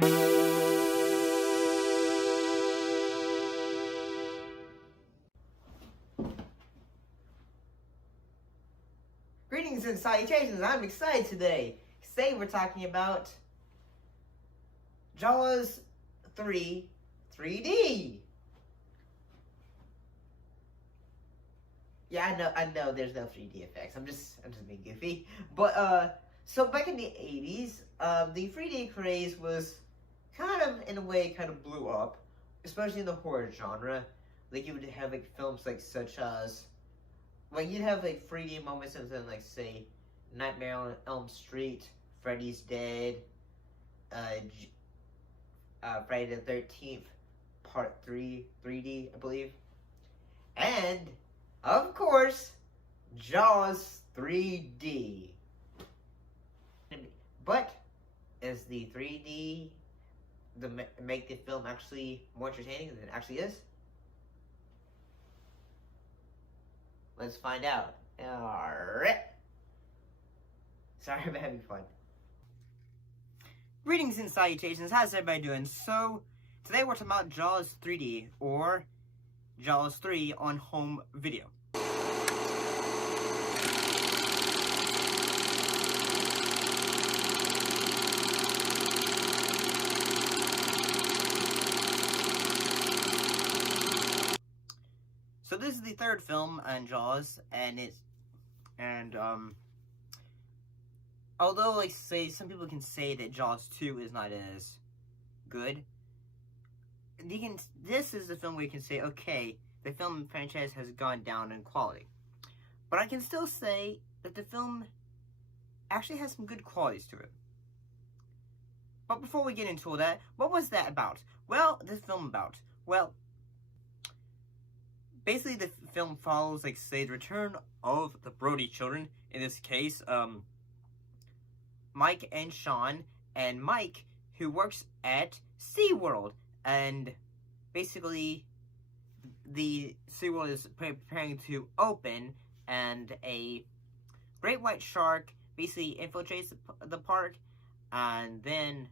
Greetings and salutations, I'm excited today. Today we're talking about Jaws 3 3D. Yeah, I know there's no 3D effects. I'm just being goofy. But so back in the 80s, the 3D craze was kind of, in a way, kind of blew up, especially in the horror genre. Like, you would have like films like such as, like, you'd have like 3D moments in, like, say, Nightmare on Elm Street, Freddy's Dead, Friday the 13th, Part 3, 3D, I believe. And, of course, Jaws 3D. But, is the 3D make the film actually more entertaining than it actually is? Let's find out. Alright. Sorry about having fun. Greetings and salutations, how's everybody doing? So, today we're talking about Jaws 3D, or Jaws 3 on home video. So this is the third film on Jaws, although, like, say, some people can say that Jaws 2 is not as good, this is the film where you can say, okay, the film franchise has gone down in quality. But I can still say that the film actually has some good qualities to it. But before we get into all that, what was that about? Well, this film about, well, basically the film follows, like, say, the return of the Brody children, in this case, Mike and Sean, and Mike, who works at SeaWorld, and basically the SeaWorld is preparing to open, and a great white shark basically infiltrates the park, and then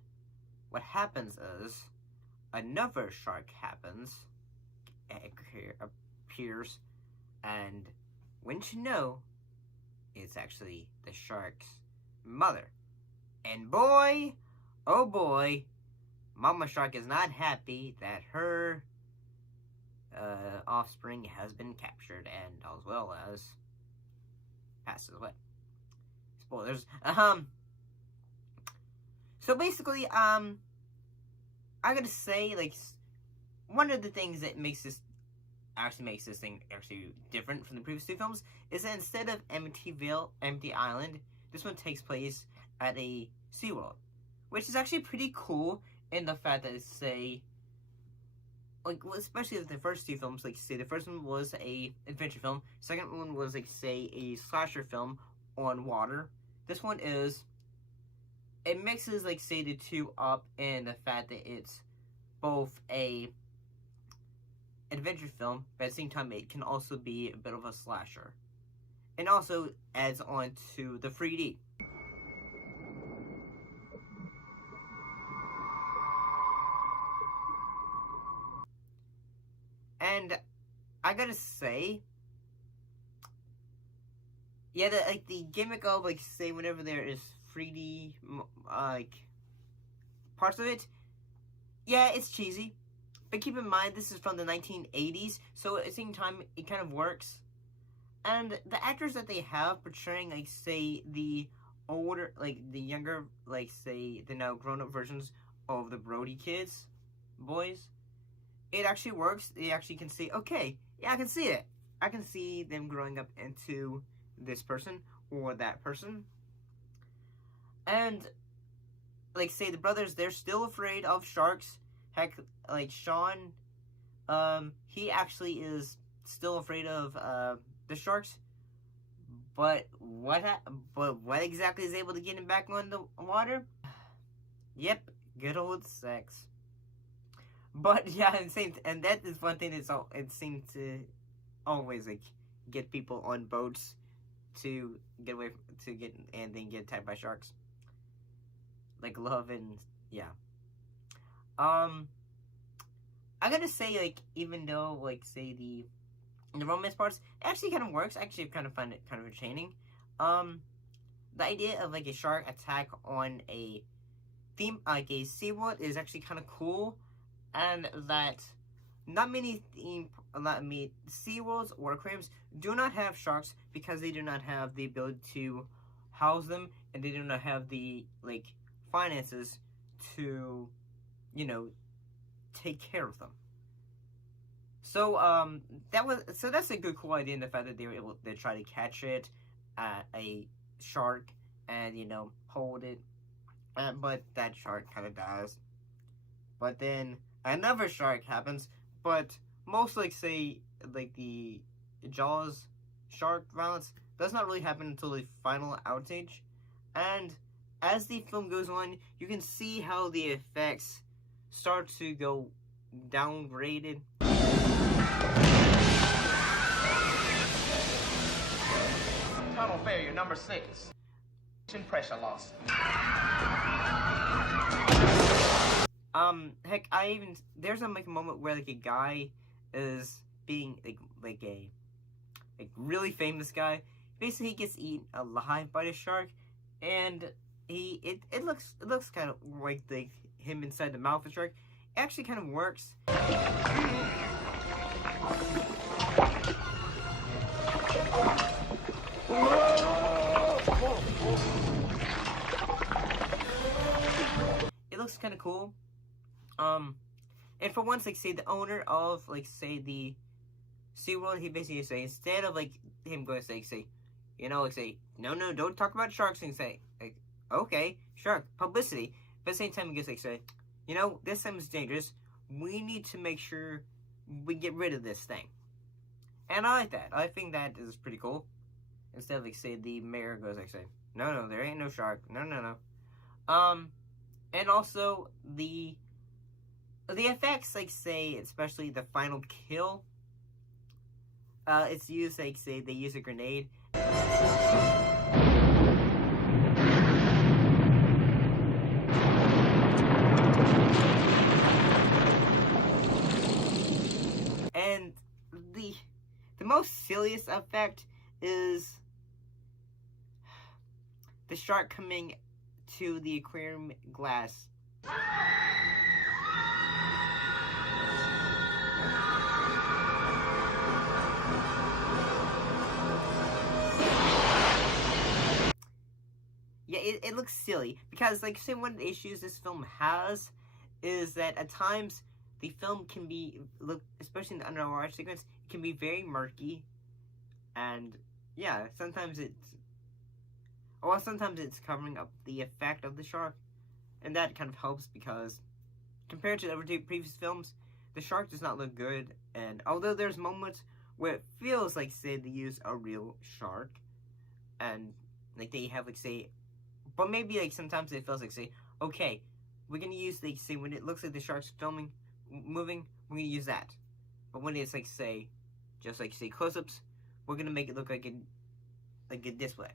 what happens is another shark appears, and wouldn't you know, it's actually the shark's mother. And boy, oh boy, Mama Shark is not happy that her offspring has been captured, and as well as passes away. Spoilers. So basically, I gotta say, like, one of the things that makes this thing actually different from the previous two films is that instead of Empty Island, this one takes place at a SeaWorld, which is actually pretty cool in the fact that it's, say, like, especially with the first two films, like, say, the first one was a adventure film, second one was, like, say, a slasher film on water. This one is, it mixes, like, say, the two up in the fact that it's both a adventure film, but at the same time it can also be a bit of a slasher. And also adds on to the 3D. And I gotta say, yeah, the gimmick of, like, say, whenever there is 3D, like, parts of it, yeah, it's cheesy. But keep in mind, this is from the 1980s, so at the same time, it kind of works. And the actors that they have portraying, like, say, the older, like, the younger, like, say, the now grown-up versions of the Brody boys, it actually works. They actually can see, okay, yeah, I can see it. I can see them growing up into this person or that person. And, like, say, the brothers, they're still afraid of sharks. Heck, like, Sean, he actually is still afraid of, the sharks. But what exactly is able to get him back on the water? Yep, good old sex. But yeah, and that is one thing that's it seems to always, like, get people on boats to get away and then get attacked by sharks. Like Love and yeah. Um, I gotta say, like, even though, like, say the romance parts it actually kind of works. I actually kind of find it kind of entertaining. Um, the idea of like a shark attack on a theme like a SeaWorld is actually kind of cool, and that not many not many SeaWorlds or aquariums do not have sharks because they do not have the ability to house them, and they do not have the like finances to, you know, take care of them. So that's a good cool idea in the fact that they were able to try to catch it, a shark, and hold it, but that shark kind of dies. But then another shark happens, but most like say like the Jaws shark violence does not really happen until the final outage, and as the film goes on, you can see how the effects start to go downgraded. Tunnel failure number 6. Pressure loss. Heck, there's a moment where like a guy is being like a really famous guy. Basically, he gets eaten alive by the shark, and it looks kind of like him inside the mouth of the shark. It actually kind of works. It looks kind of cool. And for once, like, say, the owner of, like, say, the SeaWorld, he basically say, instead of, like, him going to say, like, say, no, don't talk about sharks, and say, like, okay, shark, publicity. But at the same time, he gets, like, say, this time is dangerous. We need to make sure we get rid of this thing. And I like that. I think that is pretty cool. Instead of, like, say, the mayor goes, like, say, no, there ain't no shark. No. And also, the effects, like, say, especially the final kill, it's used, like, say, they use a grenade. And the most silliest effect is the shark coming to the aquarium glass. Yeah, it looks silly because, like, say, one of the issues this film has is that at times the film can be especially in the underwater sequence, it can be very murky, and yeah, sometimes it's covering up the effect of the shark, and that kind of helps because compared to the other previous films, the shark does not look good, and although there's moments where it feels like, say, they use a real shark, and like they have, like, say, but maybe, like, sometimes it feels like, say, okay, we're gonna use, like, say, when it looks like the shark's moving, we're gonna use that. But when it's, like, say, just, like, say, close-ups, we're gonna make it look like a display.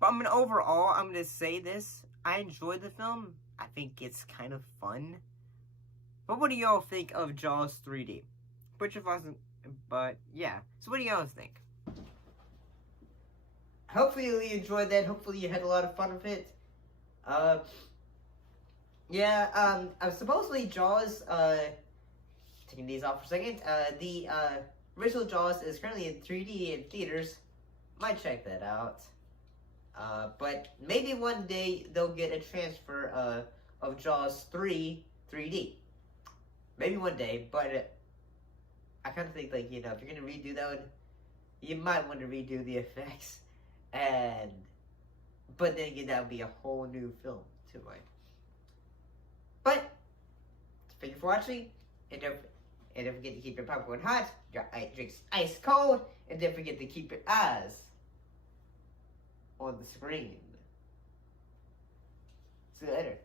But overall, I'm gonna say this. I enjoyed the film. I think it's kind of fun. But what do y'all think of Jaws 3D? Put your thoughts in, but yeah. So what do y'all think? Hopefully you enjoyed that. Hopefully you had a lot of fun with it. Supposedly Jaws, taking these off for a second, the original Jaws is currently in 3D in theaters. Might check that out. But maybe one day they'll get a transfer of Jaws 3D. Maybe one day, but I kind of think, like, if you're going to redo that one, you might want to redo the effects. But then again, that would be a whole new film, too, right? But, thank you for watching, and don't forget to keep your popcorn hot, your drinks ice cold, and don't forget to keep your eyes on the screen. See you later.